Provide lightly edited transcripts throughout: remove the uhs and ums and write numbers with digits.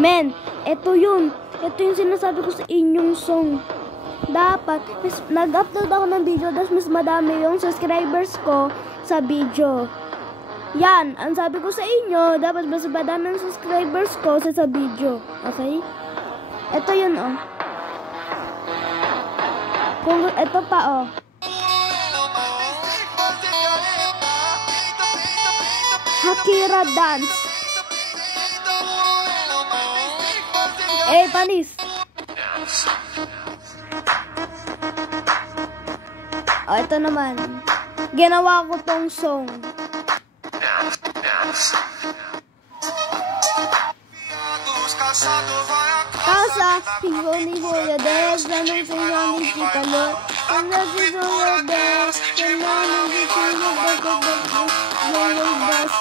Men, ito yun. Ito yung sinasabi ko sa inyong song. Dapat, nag-upload ako ng video, tapos mas madami yung subscribers ko sa video. Yan, ang sabi ko sa inyo, dapat mas madami yung subscribers ko sa video. Okay? Ito yun, oh. Kung ito pa, oh. Hakira dance. Panis. Oh, ito naman. Ginawa ko tong song. Casa, higo-higo ya des, ganun sa inyo ni Chicalo. Ang nagsiso ya des, ganun ni Chicalo, bagay-bagay, bagay-bas.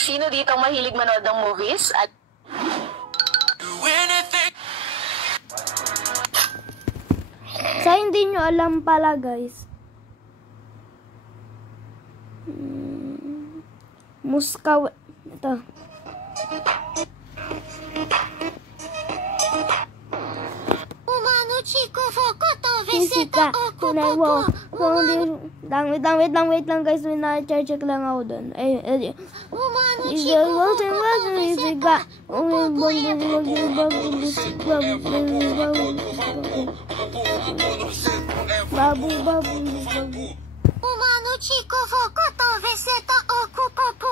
Sino dito ang mahilig manood ng movies? At sa hindi nyo alam pala, guys, Muskaw, ito. Fisika, kunewo. Wait lang guys, check lang ako dun. Fisika. Babu. Umano chico fokoto veseta okupopo.